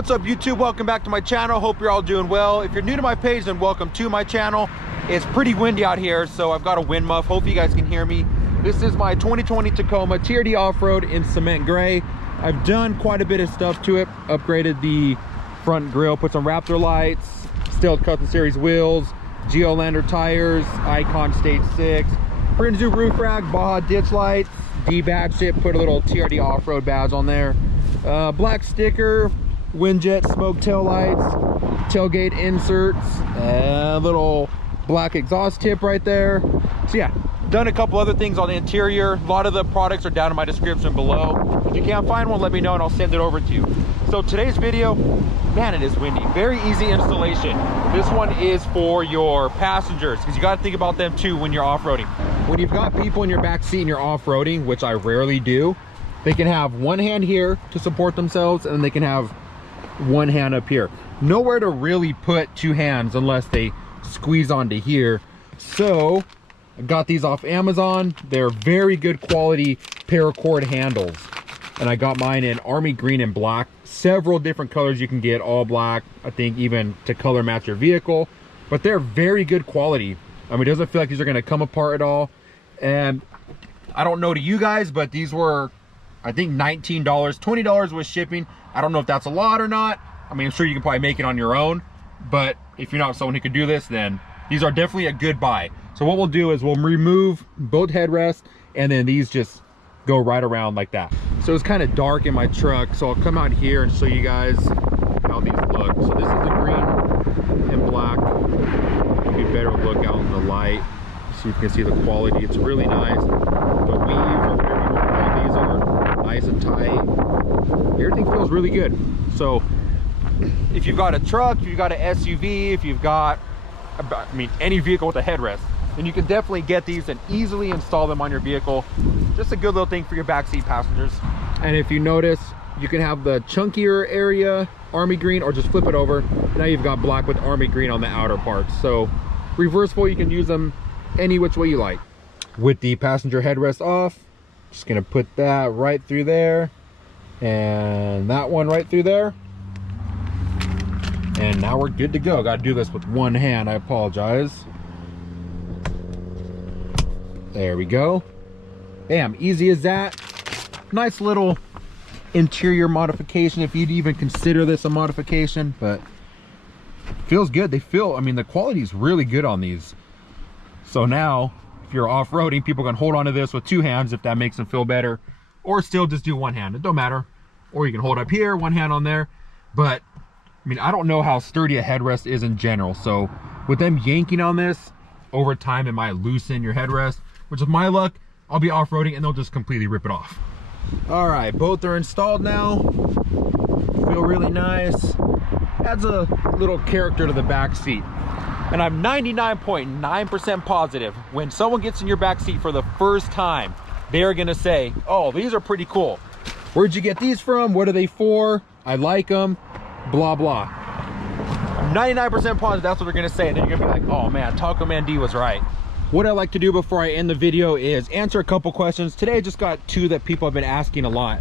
What's up, YouTube? Welcome back to my channel. Hope you're all doing well. If you're new to my page, then welcome to my channel. It's pretty windy out here, so I've got a wind muff. Hope you guys can hear me. This is my 2020 Tacoma TRD off-road in cement gray. I've done quite a bit of stuff to it. Upgraded the front grille, put some Raptor lights, Still Custom Series wheels, Geolander tires, Icon Stage 6, PRINSU roof rack, BAJA ditch lights, D-badged it, put a little TRD off-road badge on there. Black sticker, Windjet smoke tail lights, tailgate inserts, a little black exhaust tip right there. So yeah, done a couple other things on the interior. A lot of the products are down in my description below. If you can't find one, let me know and I'll send it over to you. So today's video, man, it is windy. Very easy installation. This one is for your passengers, because you got to think about them too when you're off-roading. When you've got people in your back seat and you're off-roading, which I rarely do, they can have one hand here to support themselves, and they can have one hand up here. Nowhere to really put two hands unless they squeeze onto here. So I got these off Amazon. They're very good quality paracord handles, and I got mine in army green and black. Several different colors you can get, all black, I think, even to color match your vehicle. But they're very good quality. I mean, it doesn't feel like these are going to come apart at all. And I don't know to you guys, but these were, I think, $19. $20 with shipping. I don't know if that's a lot or not. I mean, I'm sure you can probably make it on your own, but if you're not someone who can do this, then these are definitely a good buy. So what we'll do is we'll remove both headrests, and then these just go right around like that. So it's kind of dark in my truck, so I'll come out here and show you guys how these look. So this is the green and black. Maybe a better look out in the light so you can see the quality. It's really nice. The weave, or whatever you want to call these, are nice and tight. Everything feels really good. So if you've got a truck, if you've got an SUV, if you've got, I mean, any vehicle with a headrest, then you can definitely get these and easily install them on your vehicle. Just a good little thing for your backseat passengers. And if you notice, you can have the chunkier area army green, or just flip it over. Now you've got black with army green on the outer parts. So reversible, you can use them any which way you like. With the passenger headrest off, just gonna put that right through there, and that one right through there. And now we're good to go. Got to do this with one hand. I apologize. There we go. Bam, easy as that. Nice little interior modification, if you'd even consider this a modification, but feels good. They feel, I mean, the quality is really good on these. So now, if you're off-roading, people can hold on to this with two hands if that makes them feel better, or still just do one hand. It don't matter. Or you can hold up here, one hand on there. But I mean, I don't know how sturdy a headrest is in general, so with them yanking on this, over time it might loosen your headrest, which with my luck, I'll be off-roading and they'll just completely rip it off. All right, both are installed now. Feel really nice. Adds a little character to the back seat. And I'm 99.9% positive when someone gets in your back seat for the first time, they're gonna say, oh, these are pretty cool. Where'd you get these from? What are they for? I like them. Blah blah. I'm 99% positive that's what they're gonna say, and then you're gonna be like, oh man, Taco Man D was right. What I like to do before I end the video is answer a couple questions. Today I just got two that people have been asking a lot.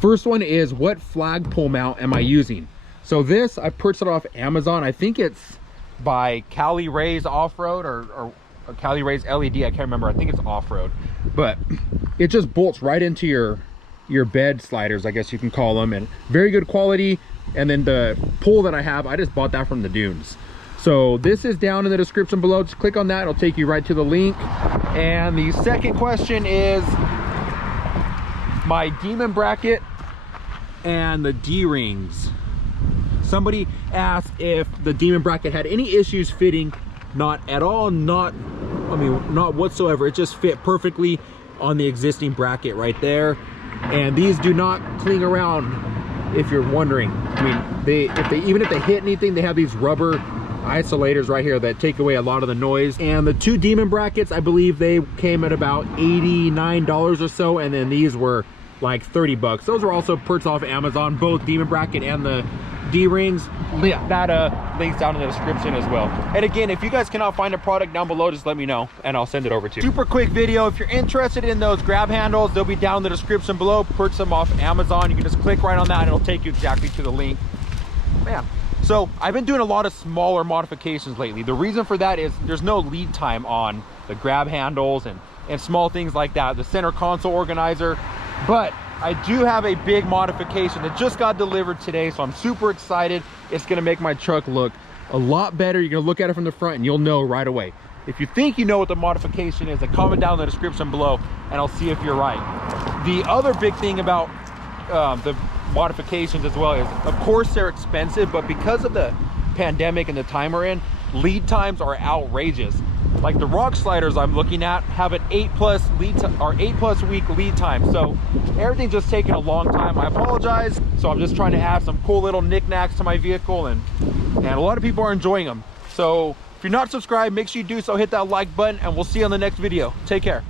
First one is, what flagpole mount am I using? So this, I purchased it off Amazon. I think it's by Cali Ray's Off-Road or Cali Ray's LED. I can't remember. I think it's Off-Road, but it just bolts right into your bed sliders, I guess you can call them, and very good quality. And then the pole that I have, I just bought that from the dunes. So this is down in the description below. Just click on that, it'll take you right to the link. And the second question is my demon bracket and the D-rings. Somebody asked if the demon bracket had any issues fitting. Not at all, not whatsoever. It just fit perfectly on the existing bracket right there. And these do not cling around, if you're wondering. I mean, even if they hit anything, they have these rubber isolators right here that take away a lot of the noise. And the two demon brackets, I believe they came at about $89 or so, and then these were like 30 bucks. Those are also purchased off Amazon, both demon bracket and the D-rings. Yeah, that links down in the description as well. And again, if you guys cannot find a product down below, just let me know and I'll send it over to you. Super quick video. If you're interested in those grab handles, they'll be down in the description below. Purchase them off Amazon. You can just click right on that and it'll take you exactly to the link. Man. So I've been doing a lot of smaller modifications lately. The reason for that is there's no lead time on the grab handles and small things like that, the center console organizer. But I do have a big modification that just got delivered today, so I'm super excited. It's gonna make my truck look a lot better. You're gonna look at it from the front and you'll know right away. If you think you know what the modification is, then comment down in the description below and I'll see if you're right. The other big thing about the modifications as well is, of course, they're expensive, but because of the pandemic and the time we're in, lead times are outrageous. Like the rock sliders I'm looking at have an 8+ week lead time, so everything's just taking a long time. I apologize. So I'm just trying to add some cool little knickknacks to my vehicle, and a lot of people are enjoying them. So if you're not subscribed, make sure you do so. Hit that like button and we'll see you on the next video. Take care.